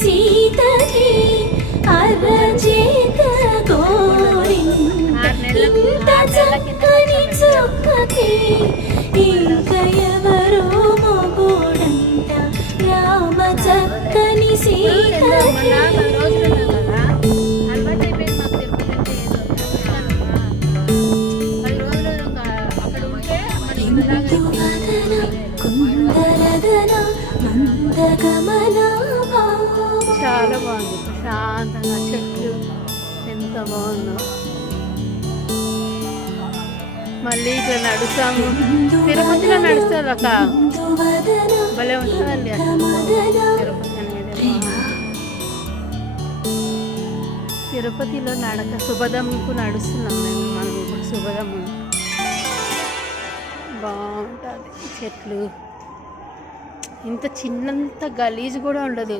సీతకి అరచేత గోరింట ఇంత చక్కని చుక్కకి ఇంక ఎవరో మొగుడంట రామ చక్కని సీతకి చాలా బాగుంది, ప్రశాంతంగా చెట్లు ఎంత బాగుందో. మళ్ళీ ఇట్లా నడుస్తాము, తిరుపతిలో నడుస్తుంది ఒక భలే ఉంటుందండి అసలు. తిరుపతి అనేది తిరుపతిలో నడక శుభదముకు నడుస్తున్నాం మనం ఇప్పుడు. శుభదము బాగుంటుంది, చెట్లు ఇంత చిన్నంత గలీజ్ కూడా ఉండదు.